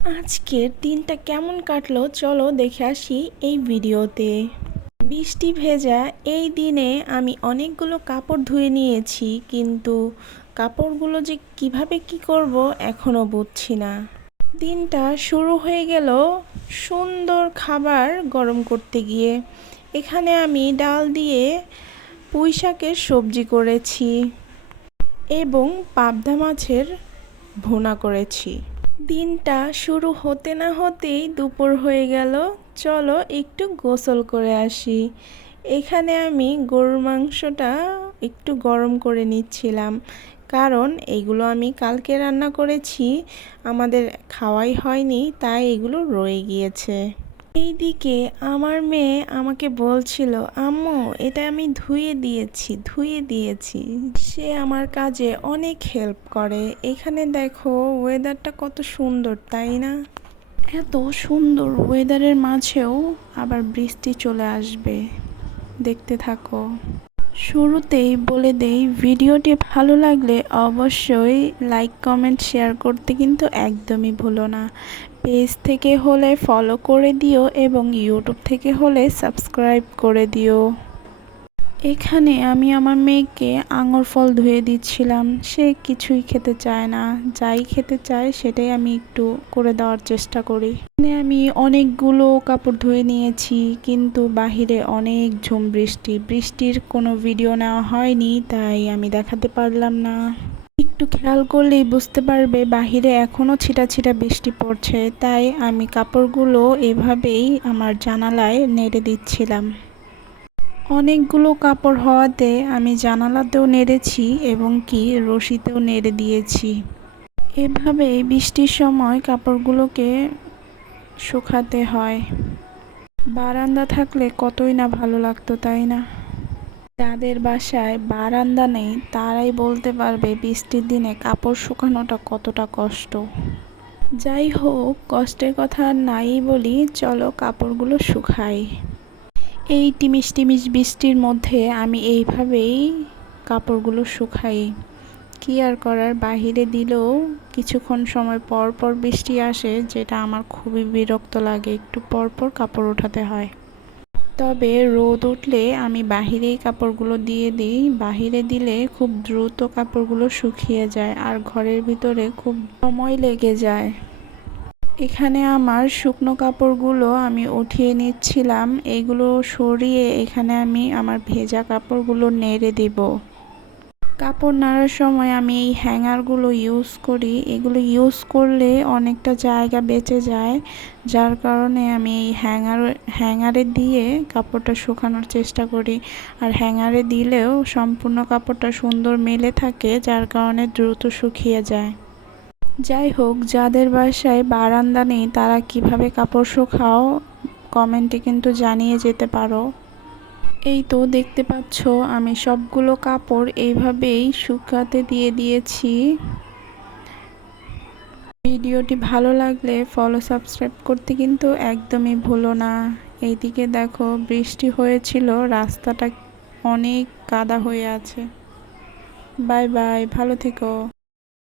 আজকের দিনটা কেমন কাটলো চলো দেখে আসি এই ভিডিওতে। বৃষ্টি ভেজা এই দিনে আমি অনেকগুলো কাপড় ধুয়ে নিয়েছি, কিন্তু কাপড়গুলো যে কিভাবে কি করব এখনো বুঝছি না। দিনটা শুরু হয়ে গেল সুন্দর খাবার গরম করতে গিয়ে। এখানে আমি ডাল দিয়ে পুঁই শাকের সবজি করেছি এবং পাবদা মাছের ভুনা করেছি। দিনটা শুরু হতে না হতেই দুপুর হয়ে গেল। চলো একটু গোসল করে আসি। এখানে আমি গরুর মাংসটা একটু গরম করে নিচ্ছিলাম, কারণ এগুলো আমি কালকে রান্না করেছি, আমাদের খাওয়াই হয়নি, তাই এগুলো রয়ে গিয়েছে। এইদিকে আমার মেয়ে আমাকে বলছিল, আম্মু এটা আমি ধুয়ে দিয়েছি। সে আমার কাজে অনেক হেল্প করে। এখানে দেখো ওয়েদারটা কত সুন্দর, তাই না? এত সুন্দর ওয়েদারের মাঝেও আবার বৃষ্টি চলে আসবে, দেখতে থাকো। শুরুতেই বলে দেই, ভিডিওটি ভালো লাগলে অবশ্যই লাইক কমেন্ট শেয়ার করতে কিন্তু একদমই ভুলো না। পেজ থেকে হলে ফলো করে দিও এবং ইউটিউব থেকে হলে সাবস্ক্রাইব করে দিও। এখানে আমি আমার মেয়েকে আঙুর ফল ধুয়ে দিচ্ছিলাম। সে কিছুই খেতে চায় না, যাই খেতে চায় সেটাই আমি একটু করে দেওয়ার চেষ্টা করি। এখানে আমি অনেকগুলো কাপড় ধুয়ে নিয়েছি, কিন্তু বাহিরে অনেক ঝুম বৃষ্টির কোনো ভিডিও নেওয়া হয়নি, তাই আমি দেখাতে পারলাম না। একটু খেয়াল করলেই বুঝতে পারবে বাহিরে এখনও ছিটা ছিটা বৃষ্টি পড়ছে, তাই আমি কাপড়গুলো এভাবেই আমার জানালায় নেড়ে দিচ্ছিলাম। অনেকগুলো কাপড় হওয়াতে আমি জানালাতেও নেড়েছি এবং কি রশিতেও নেড়ে দিয়েছি। এভাবে বৃষ্টির সময় কাপড়গুলোকে শুকাতে হয়। বারান্দা থাকলে কতই না ভালো লাগতো, তাই না? যাদের বাসায় বারান্দা নেই তারাই বলতে পারবে বৃষ্টির দিনে কাপড় শুকানোটা কতটা কষ্ট। যাই হোক, কষ্টের কথা নাই বলি, চলো কাপড়গুলো শুকাই। এই টিমিস টিমিস বৃষ্টির মধ্যে আমি এইভাবেই কাপড়গুলো শুকাই। কি আর করার, বাহিরে দিলেও কিছুক্ষণ সময় পর পর বৃষ্টি আসে, যেটা আমার খুবই বিরক্ত লাগে। একটু পর পর কাপড় ওঠাতে হয়। তবে রোদ উঠলে আমি বাহিরেই কাপড়গুলো দিয়ে দিই। বাহিরে দিলে খুব দ্রুত কাপড়গুলো শুকিয়ে যায়, আর ঘরের ভিতরে খুব সময় লেগে যায়। এখানে আমার শুকনো কাপড়গুলো আমি উঠিয়ে নিচ্ছিলাম। এগুলো সরিয়ে এখানে আমি আমার ভেজা কাপড়গুলো নেড়ে দিব। কাপড় নাড়ার সময় আমি এই হ্যাঙ্গারগুলো ইউজ করি। এগুলো ইউজ করলে অনেকটা জায়গা বেঁচে যায়, যার কারণে আমি এই হ্যাঙ্গারে দিয়ে কাপড়টা শুকানোর চেষ্টা করি। আর হ্যাঙ্গারে দিলেও সম্পূর্ণ কাপড়টা সুন্দর মেলে থাকে, যার কারণে দ্রুত শুকিয়ে যায়। যাই হোক, যাদের বাসায় বারান্দা নেই তারা কিভাবে কাপড় শুকাও কমেন্টে কিন্তু জানিয়ে যেতে পারো। এই তো দেখতে পাচ্ছ আমি সবগুলো কাপড় এইভাবেই শুকাতে দিয়ে দিয়েছি। ভিডিওটি ভালো লাগলে ফলো সাবস্ক্রাইব করতে কিন্তু একদমই ভুলো না। এইদিকে দেখো বৃষ্টি হয়েছিল, রাস্তাটা অনেক কাদা হয়ে আছে। বাই বাই, ভালো থেকো।